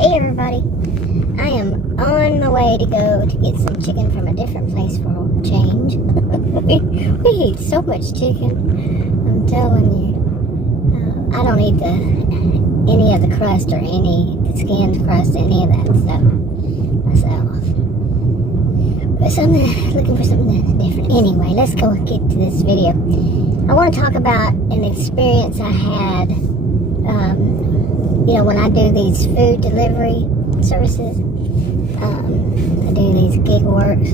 Hey everybody, I am on my way to go to get some chicken from a different place for a change. we eat so much chicken, I'm telling you. I don't eat any of the crust or the skinned crust, any of that stuff myself. But looking for something that's different. Anyway, let's go get to this video. I want to talk about an experience I had when I do these food delivery services. I do these gig works.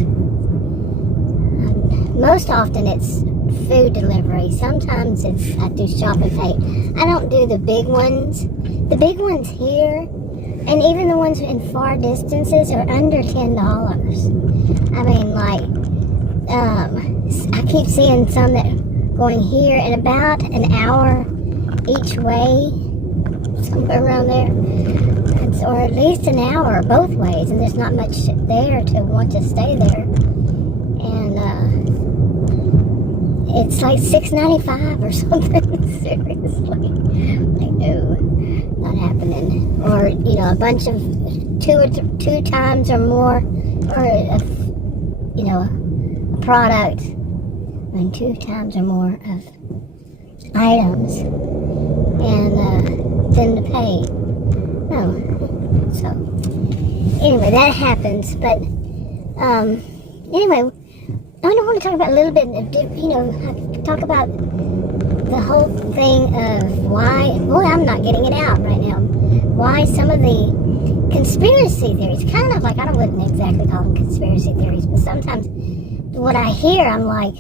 Most often it's food delivery. Sometimes I do shop and pay. I don't do the big ones. The big ones here, and even the ones in far distances, are under $10. I mean, I keep seeing some that are going here in about an hour each way, somewhere around there, or at least an hour both ways, and there's not much there to want to stay there. And it's like $6.95 or something. Seriously, like, no, not happening. Or a bunch of two times or more, or a product. I mean, 2 times or more of items, and then to pay. No. So anyway, that happens. But anyway, I want to talk about a little bit of, talk about the whole thing of why. Boy, I'm not getting it out right now. Why some of the conspiracy theories, kind of like, I wouldn't exactly call them conspiracy theories, but sometimes what I hear, I'm like,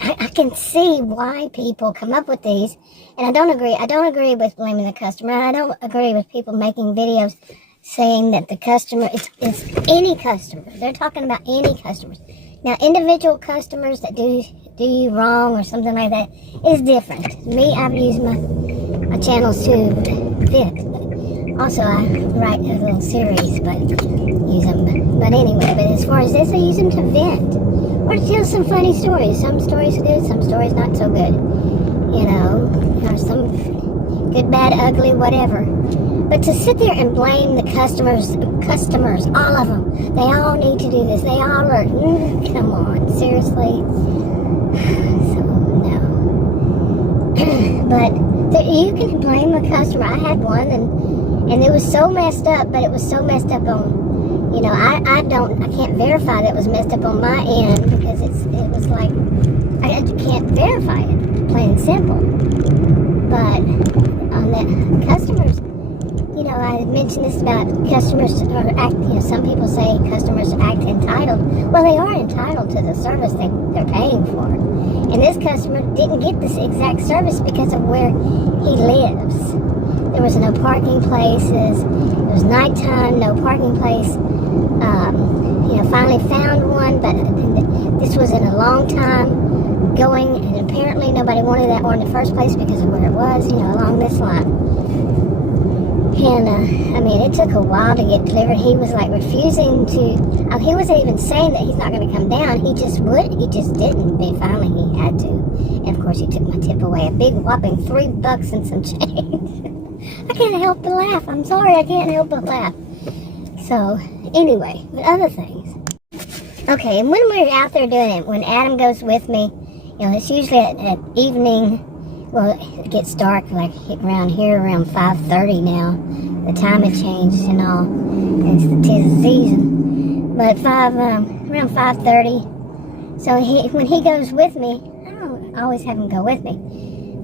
I can see why people come up with these, and I don't agree. I don't agree with blaming the customer. I don't agree with people making videos saying that the customer is any customer. They're talking about any customers. Now, individual customers that do you wrong or something like that is different. Me, I've used my channels to fix. Also, I write a little series, but use them. But anyway, but as far as this, I use them to vent. Or to tell some funny stories. Some stories good, some stories not so good. Or some good, bad, ugly, whatever. But to sit there and blame the customers, all of them, they all need to do this, they all are, come on, seriously? So, no. But you can blame the customer. I had one, and it was so messed up, but it was so messed up on, I can't verify that it was messed up on my end, because it was like, I can't verify it, plain and simple. But on the customers, I mentioned this about customers some people say customers act entitled. Well, they are entitled to the service they're paying for. And this customer didn't get this exact service because of where he lives. There was no parking places. It was nighttime, no parking place. Finally found one, but this was in a long time going, and apparently nobody wanted that one in the first place because of where it was, along this line. And, it took a while to get delivered. He was like refusing to, he wasn't even saying that he's not going to come down. He just didn't. But finally he had to. And of course he took my tip away, a big whopping $3 and some change. I can't help but laugh. I'm sorry, I can't help but laugh. So, anyway, but other things. Okay, and when we're out there doing it, when Adam goes with me, it's usually at evening. Well, it gets dark like around here around 5:30 now. The time had changed and all. It's the 'tis season. But around 5:30. So when he goes with me, I don't always have him go with me.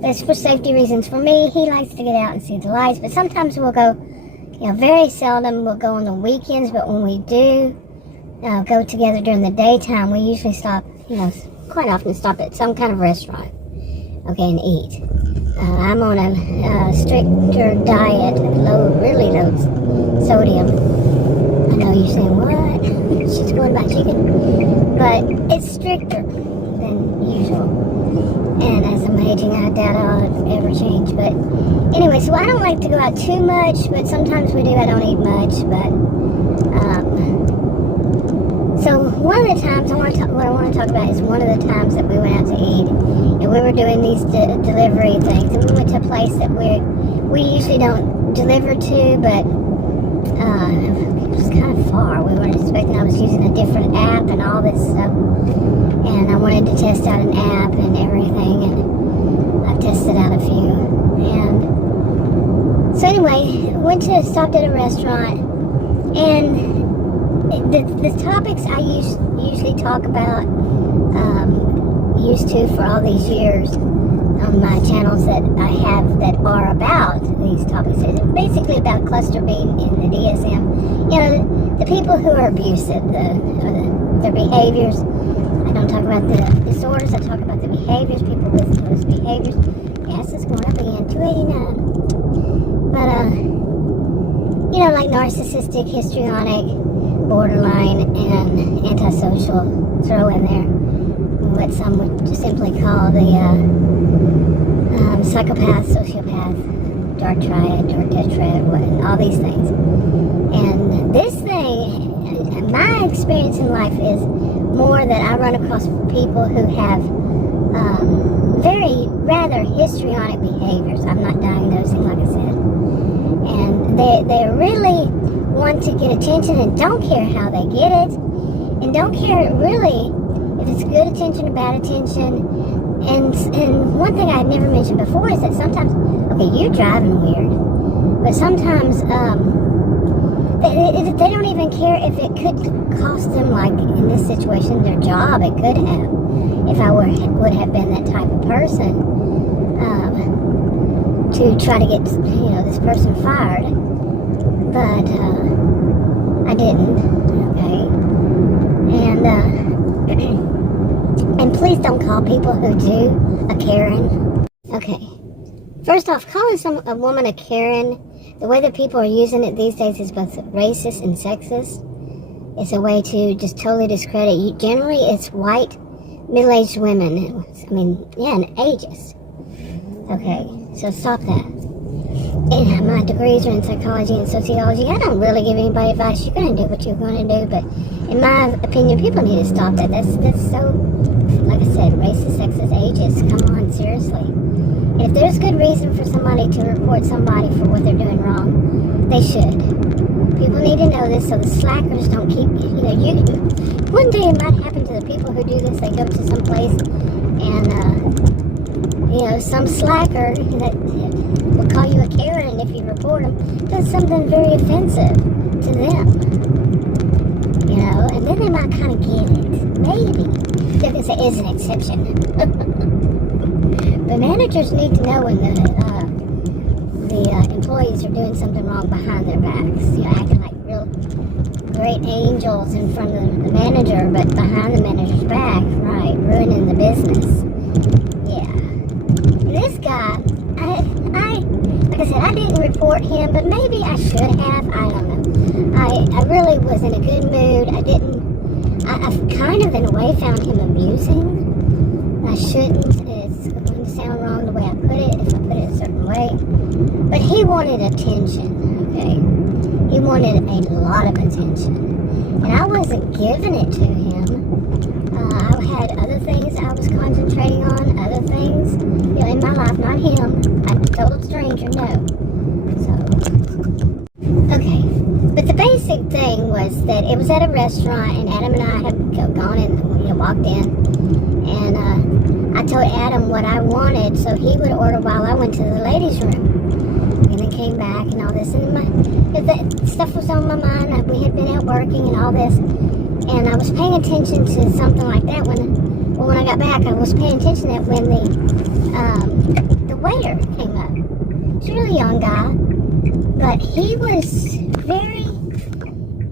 But it's for safety reasons. For me, he likes to get out and see the lights. But sometimes we'll go, very seldom we'll go on the weekends. But when we do go together during the daytime, we usually stop, quite often stop at some kind of restaurant. Okay, and eat. I'm on a stricter diet, really low sodium. I know you're saying, what? She's going by chicken. But it's stricter than usual. And as I'm aging, I doubt I'll ever change. But anyway, so I don't like to go out too much, but sometimes we do. I don't eat much, but so one of the times what I want to talk about is one of the times that we went out to eat, and we were doing these delivery things, and we went to a place that we usually don't delivered to, but it was kind of far. We weren't expecting. I was using a different app and all this stuff, and I wanted to test out an app and everything, and I tested out a few. And so anyway, stopped at a restaurant, and the topics I usually talk about, used to for all these years on my channels that I have that are about these topics. It's basically about cluster B in the DSM. You know, the people who are abusive, their behaviors. I don't talk about the disorders, I talk about the behaviors, people with those behaviors. Gas is going up again, 289. But, you know, like narcissistic, histrionic, borderline, and antisocial, throw in there what some would just simply call the psychopath, sociopath, dark triad, dark tetrad, and all these things. And this thing, my experience in life is more that I run across people who have rather histrionic behaviors. I'm not diagnosing, like I said. And they really want to get attention and don't care how they get it, and don't care really if it's good attention or bad attention. And one thing I had never mentioned before is that sometimes, okay, you're driving weird, but sometimes they don't even care if it could cost them, like in this situation, their job. It could have, if I would have been that type of person, to try to get, you know, this person fired. But I didn't, okay? And please don't call people who do a Karen. Okay. First off, calling a woman a Karen, the way that people are using it these days is both racist and sexist. It's a way to just totally discredit you. Generally, it's white, middle-aged women. I mean, yeah, and ages. Okay, so stop that. And my degrees are in psychology and sociology. I don't really give anybody advice. You're going to do what you're going to do, but in my opinion, people need to stop that. That's so, like I said, racist, sexist, ageist. Come on, seriously. And if there's good reason for somebody to report somebody for what they're doing wrong, they should. People need to know this so the slackers don't keep, you know, one day it might happen to the people who do this. They go to some place and, you know, some slacker that will call you a Karen if you report them, does something very offensive to them. You know, and then they might kind of get it. Maybe. They're going to say, is an exception. But managers need to know when the employees are doing something wrong behind their backs. You know, acting like real great angels in front of the manager, but behind the manager's back, right, ruining the business. Yeah. This guy, like I said, I didn't report him, but maybe I should have. I don't know. I really was in a good mood. I kind of, in a way, found him amusing. I shouldn't. It's going to sound wrong the way I put it, if I put it a certain way. But he wanted attention, okay? He wanted a lot of attention. And I wasn't giving it to him. I had other things I was concentrating on, other things, you know, in my life, not him. I'm a total stranger, no. So, okay. But the basic thing was that it was at a restaurant, and Adam and I had gone in, you know, walked in, and I told Adam what I wanted, so he would order while I went to the ladies' room. And then came back and all this, and that stuff was on my mind. We had been out working and all this, and I was paying attention to something like that when I got back. I was paying attention to that when the waiter came up. He was a really young guy, but he was very,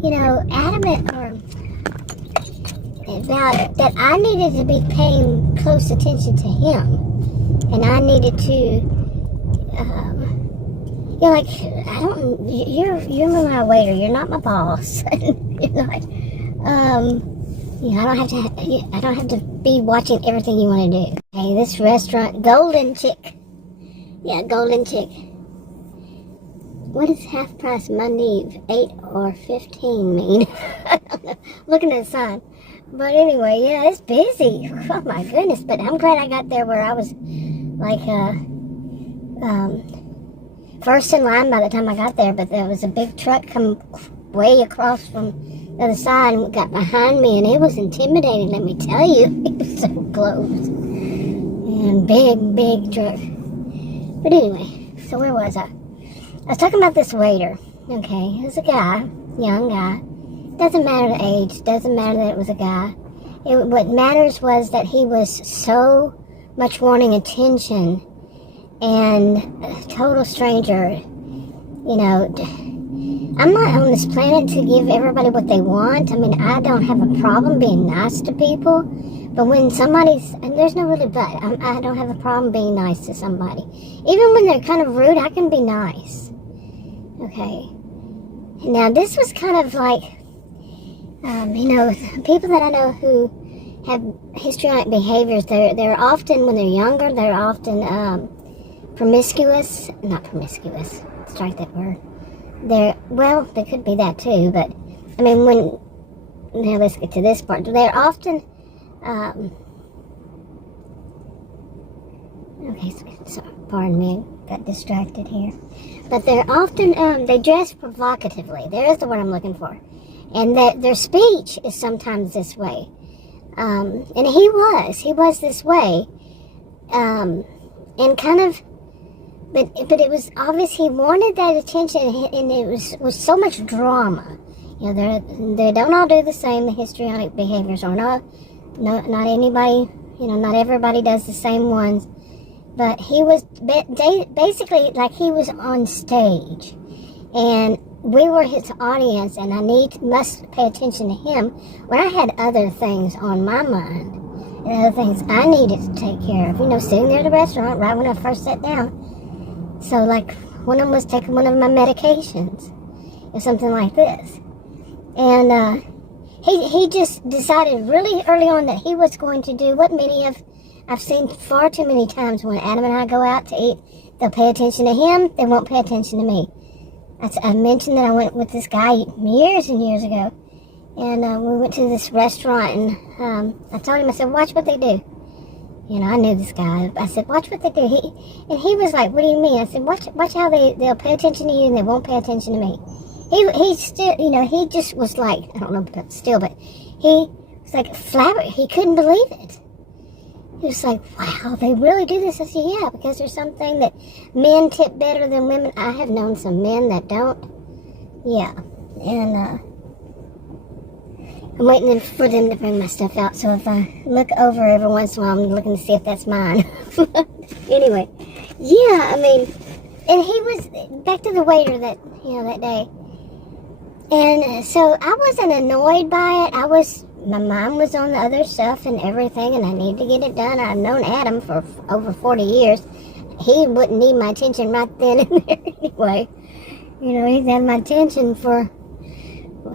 you know, adamant about that I needed to be paying close attention to him, and I needed to. You're like, you're my waiter. You're not my boss. You're like, you know, I don't have to be watching everything you want to do. Hey, this restaurant, Golden Chick. Yeah, Golden Chick. What does half price Monday 8 or 15 mean? I don't know. Looking at the sign. But anyway, yeah, it's busy. Oh my goodness. But I'm glad I got there where I was like, first in line by the time I got there, but there was a big truck come way across from the other side and got behind me, and it was intimidating, let me tell you. It was so close. And big truck. But anyway, so where was I? I was talking about this waiter. Okay, it was a guy, young guy. Doesn't matter the age, doesn't matter that it was a guy. What matters was that he was so much wanting attention, and a total stranger. You know, I'm not on this planet to give everybody what they want. I mean, I don't have a problem being nice to people, but when somebody's, and there's no really but, I don't have a problem being nice to somebody. Even when they're kind of rude, I can be nice. Okay. Now, this was kind of like, you know, people that I know who have histrionic behaviors, they're often, when they're younger, they're often promiscuous. Not promiscuous, strike that word. Well, they could be that too, but, I mean, now let's get to this part. They're often, okay, so pardon me, got distracted here. But they're often, they dress provocatively. There is the word I'm looking for. And that their speech is sometimes this way. And he was this way. And kind of, but it was obvious he wanted that attention, and it was so much drama. You know, they don't all do the same, the histrionic behaviors, or not anybody, you know, not everybody does the same ones. But he was basically like he was on stage, and we were his audience, and I must pay attention to him when I had other things on my mind and other things I needed to take care of. You know, sitting there at the restaurant right when I first sat down. So, like, one of them was taking one of my medications or something like this. And he just decided really early on that he was going to do what I've seen far too many times when Adam and I go out to eat. They'll pay attention to him, they won't pay attention to me. I mentioned that I went with this guy years and years ago, and we went to this restaurant, and I told him, I said, watch what they do. You know, I knew this guy. I said, watch what they do. He was like, what do you mean? I said, watch how they'll pay attention to you and they won't pay attention to me. He still, you know, he just was like, I don't know about still, but he was like flabbergasted. He couldn't believe it. He was like, wow, they really do this. I said, yeah, because there's something that men tip better than women. I have known some men that don't. Yeah. And I'm waiting for them to bring my stuff out. So if I look over every once in a while, I'm looking to see if that's mine. Anyway. Yeah, I mean, and he was, back to the waiter that day. And so I wasn't annoyed by it. My mind was on the other stuff and everything, and I need to get it done. I've known Adam for over 40 years. He wouldn't need my attention right then and there anyway. You know, he's had my attention for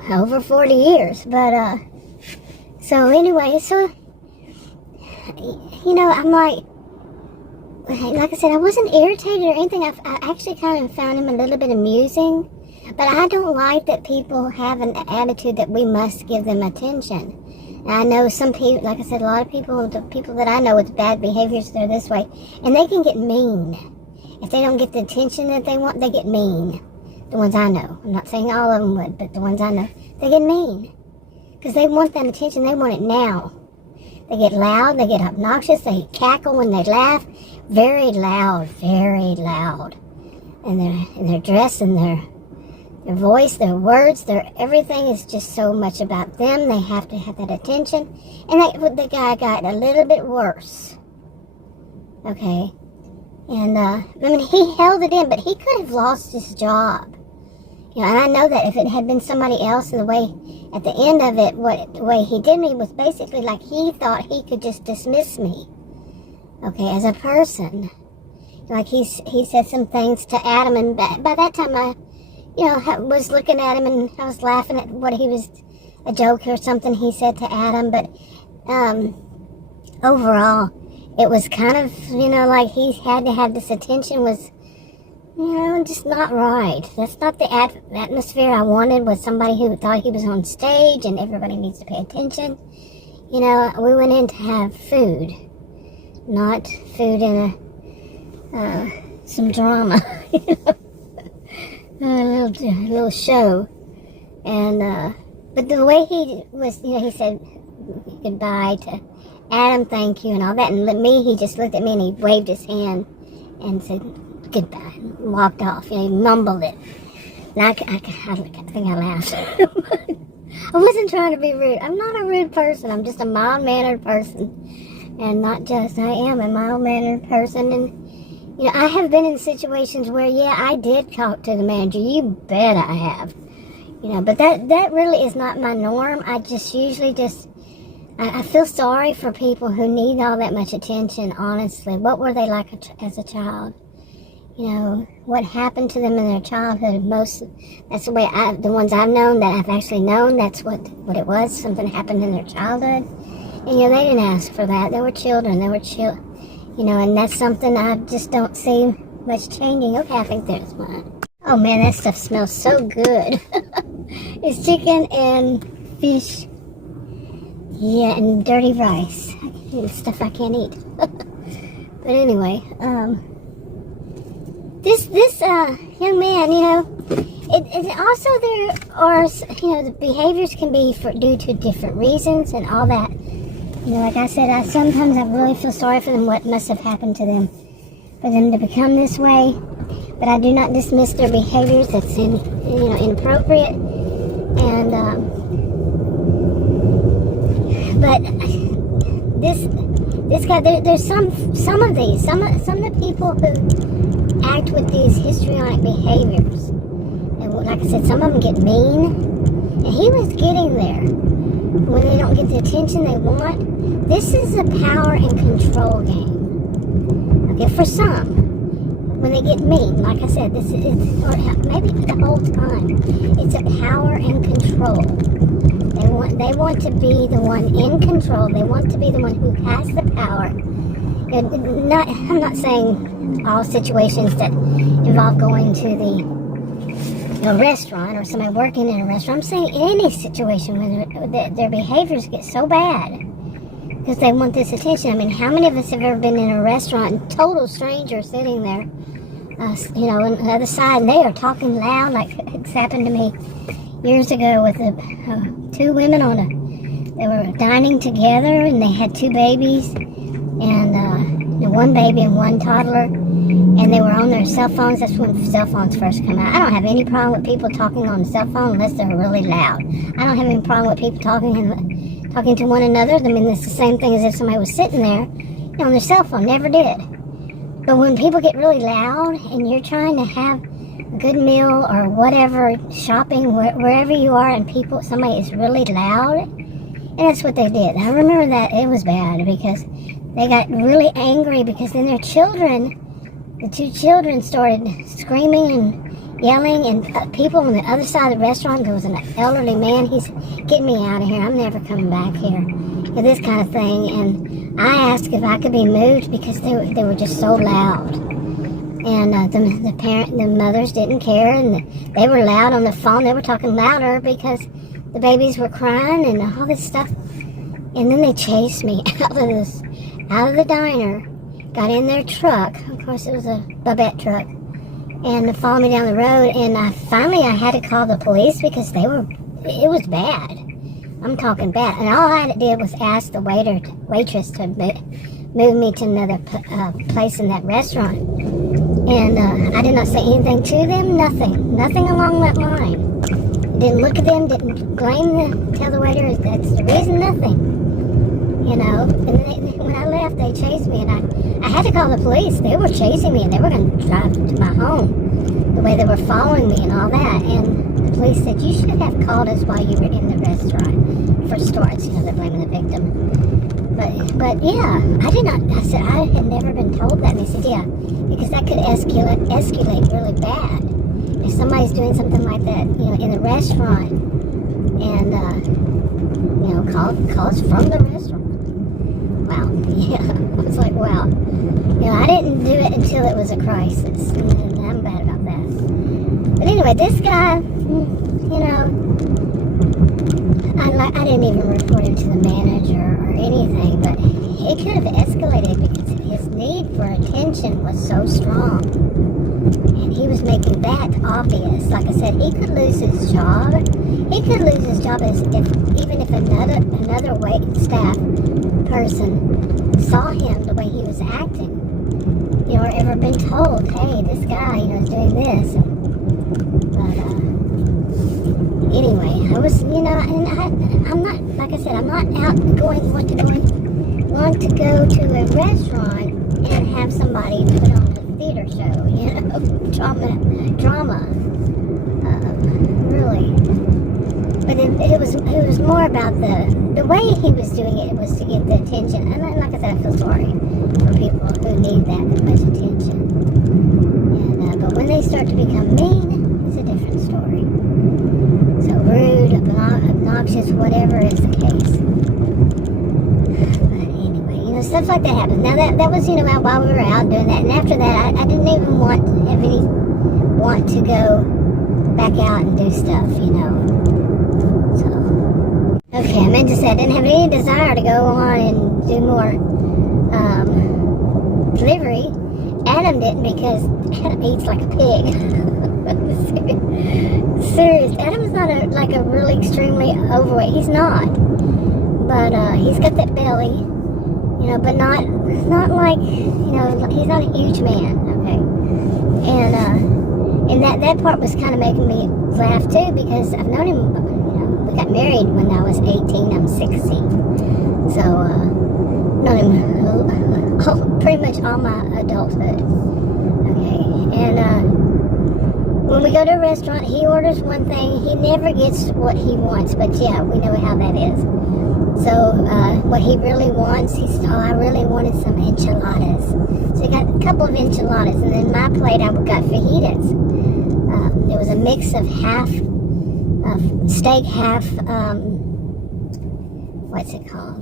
over 40 years. But, so anyway, so, you know, I'm like I said, I wasn't irritated or anything. I actually kind of found him a little bit amusing. But I don't like that people have an attitude that we must give them attention. And I know some people, like I said, a lot of people, the people that I know with bad behaviors, they're this way. And they can get mean. If they don't get the attention that they want, they get mean. The ones I know. I'm not saying all of them would, but the ones I know. They get mean. Because they want that attention. They want it now. They get loud. They get obnoxious. They cackle when they laugh. Very loud. Very loud. And their dress and their voice, their words, their everything is just so much about them. They have to have that attention. And the guy got a little bit worse. Okay. And, I mean, he held it in, but he could have lost his job. You know, and I know that if it had been somebody else, the way, at the end of it, the way he did me was basically like he thought he could just dismiss me. Okay, as a person. Like he said some things to Adam, and by that time I was looking at him and I was laughing at what he was, a joke or something he said to Adam, but overall, it was kind of, like he had to have this attention was, just not right. That's not the atmosphere I wanted with somebody who thought he was on stage and everybody needs to pay attention. We went in to have food, not food in some drama, little show, and but the way he was, he said goodbye to Adam, thank you, and all that, and he just looked at me and he waved his hand and said goodbye, and walked off. He mumbled it, and I think I laughed. I wasn't trying to be rude. I'm not a rude person. I'm just a mild-mannered person, and not just. I am a mild-mannered person, and I have been in situations where, I did talk to the manager. You bet I have. But that really is not my norm. I just usually I feel sorry for people who need all that much attention, honestly. What were they like as a child? What happened to them in their childhood? That's the way the ones I've known, that I've actually known, that's what it was. Something happened in their childhood. And, they didn't ask for that. They were children. And that's something I just don't see much changing. Okay, I think there's one. Oh man, that stuff smells so good. It's chicken and fish. Yeah, and dirty rice. Stuff I can't eat. But anyway, this young man, it also there are, the behaviors can be due to different reasons and all that. Like I said, sometimes I really feel sorry for them, what must have happened to them, for them to become this way. But I do not dismiss their behaviors. That's inappropriate. And but this guy, there's some of the people who act with these histrionic behaviors, and like I said, some of them get mean, and he was getting there. When they don't get the attention they want, this is a power and control game. Okay, for some, when they get mean, like I said, this is, or maybe the whole time, it's a power and control. They want to be the one in control. They want to be the one who has the power. I'm not saying all situations that involve going to the restaurant or somebody working in a restaurant. I'm saying any situation where their behaviors get so bad because they want this attention. I mean, how many of us have ever been in a restaurant and total strangers sitting there, on the other side, and they are talking loud, like it's happened to me years ago with two women they were dining together, and they had two babies, and one baby and one toddler, and they were on their cell phones. That's when cell phones first came out. I don't have any problem with people talking on the cell phone unless they're really loud. I don't have any problem with people talking to one another. I mean, it's the same thing as if somebody was sitting there on their cell phone. Never did. But when people get really loud and you're trying to have a good meal or whatever, shopping, wherever you are, and somebody is really loud, and that's what they did. I remember that it was bad because they got really angry because then the two children started screaming and yelling, and people on the other side of the restaurant, there was an elderly man, he's, "Get me out of here, I'm never coming back here," and this kind of thing. And I asked if I could be moved because they were just so loud. And the mothers didn't care, and they were loud on the phone. They were talking louder because the babies were crying and all this stuff. And then they chased me out of the diner, got in their truck. Of course, it was a Babette truck, and followed me down the road. And finally I had to call the police because it was bad. I'm talking bad. And all I did was ask the waitress to move me to another place in that restaurant. And I did not say anything to them, nothing along that line. Didn't look at them, didn't tell the waiter that's the reason, nothing. And then when I left, they chased me, and I had to call the police. They were chasing me, and they were going to drive to my home, the way they were following me and all that. And the police said, "You should have called us while you were in the restaurant," for starts. They're blaming the victim. But yeah, I did not. I said I had never been told that. And they said, "Yeah, because that could escalate really bad if somebody's doing something like that, in the restaurant, and calls from the restaurant." Wow. Yeah, I was like, wow. I didn't do it until it was a crisis, and I'm bad about that. But anyway, this guy, I didn't even report him to the manager or anything, but it could have escalated because his need for attention was so strong. And he was making that obvious. Like I said, he could lose his job. He could lose his job even if another staff person saw him the way he was acting. You know, or ever been told, hey, this guy, you know, is doing this. But anyway, I was, you know, and I'm not, like I said, I'm not want to go to a restaurant and have somebody put on a theater show, you know, drama, really. But it was more about the way he was doing it was to get the attention. And like I said, I feel sorry for people who need that much attention. And but when they start to become mean, it's a different story. So rude, obnoxious, whatever is the case. But anyway, you know, stuff like that happens. Now that was, you know, while we were out doing that, and after that, I didn't even want to go back out and do stuff, you know. So, okay, I meant to say I didn't have any desire to go on and do more delivery. Adam didn't, because Adam eats like a pig. Serious. Adam's not a really extremely overweight. He's not, but he's got that belly, you know, but not like, you know, he's not a huge man. Okay, and that part was kind of making me laugh too, because I've known him. You know, we got married when I was 18. I'm 60, so known him pretty much all my adulthood. Okay, and when we go to a restaurant, he orders one thing. He never gets what he wants, but yeah, we know how that is. So what he really wants, I really wanted some enchiladas. So he got a couple of enchiladas, and then my plate, I got fajitas. It was a mix of half steak, half, what's it called?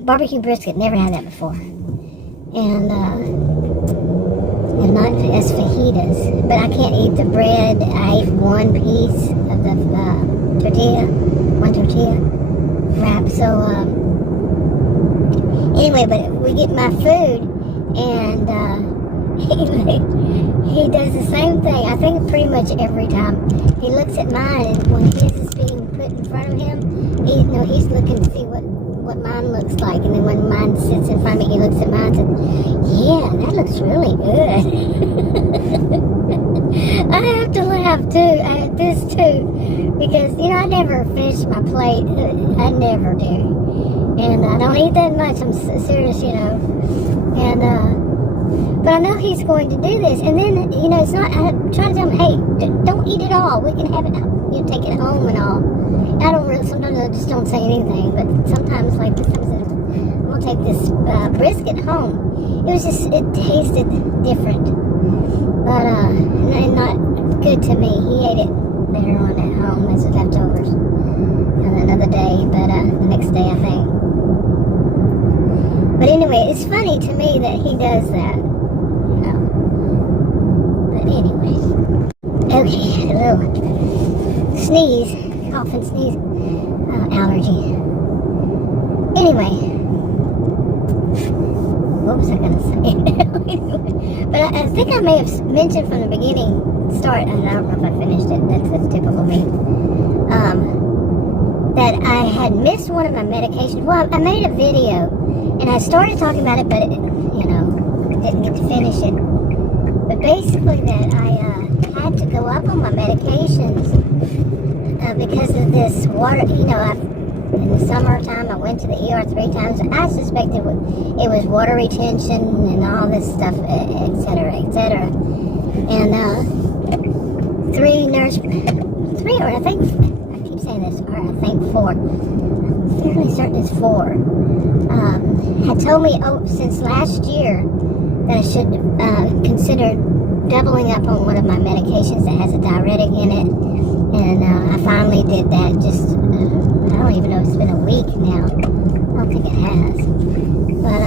Barbecue brisket. Never had that before. And not as fajitas, but I can't eat the bread. I ate one piece of the one tortilla wrap. So anyway, but we get my food, and he does the same thing. I think pretty much every time he looks at mine, and when his is being put in front of him, he's looking to see what mine looks like, and then when mine sits in front of me, he looks at mine and says, yeah, that looks really good. I have to laugh too at this too, because, you know, I never finish my plate. I never do, and I don't eat that much. I'm serious, you know, and but I know he's going to do this, and then, you know, it's not, I try to tell him, hey, don't eat it all, we can have it, you know, take it home and all. I don't really, sometimes I just don't say anything, but sometimes, like this time, I'm gonna take this brisket home. It tasted different, but and not good to me. He ate it later on at home as leftovers on another day, but the next day, I think. But anyway, it's funny to me that he does that, you know. But anyway, okay, hello, sneeze. Cough and sneeze allergy. Anyway, what was I going to say? But I think I may have mentioned from the beginning, start, and I don't know if I finished it, that's typical me, that I had missed one of my medications. Well, I made a video, and I started talking about it, but, you know, didn't get to finish it. But basically that I had to go up on my medications because of this water, you know, in the summertime I went to the ER 3 times. I suspected it was water retention and all this stuff, etc., etc. And 3 or I think, I keep saying this, or I think 4, I'm fairly certain it's 4, had told me, since last year, that I should consider doubling up on one of my medications that has a diuretic in it. And I finally did that just, I don't even know if it's been a week now. I don't think it has. But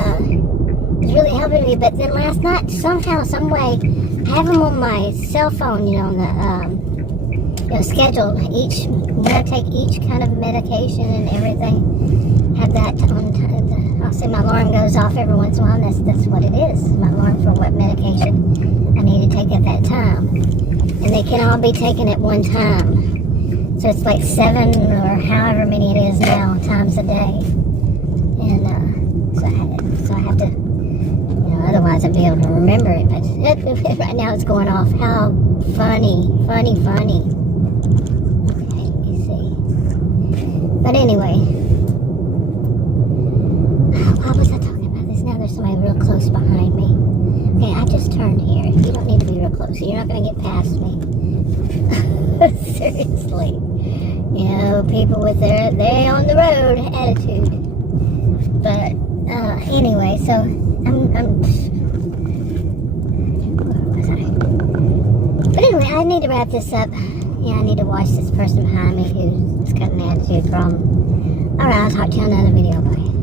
it's really helping me. But then last night, somehow, some way, I have them on my cell phone, you know, schedule each, when I take each kind of medication and everything, have that on time. I'll say my alarm goes off every once in a while, and that's what it is. My alarm for what medication I need to take at that time. And they can all be taken at one time. So it's like 7 or however many it is now times a day. And so I have to, otherwise I'd be able to remember it. But right now it's going off. How funny. Okay, let me see. But anyway, why was I talking about this? Now there's somebody real close behind me. Okay, I just turned here. You don't need to be real close. You're not going to get past me. Seriously. People with their they on the road attitude. But anyway, so I'm where was I? But anyway, I need to wrap this up. I need to watch this person behind me who's got an attitude problem. Alright, I'll talk to you on another video. Bye.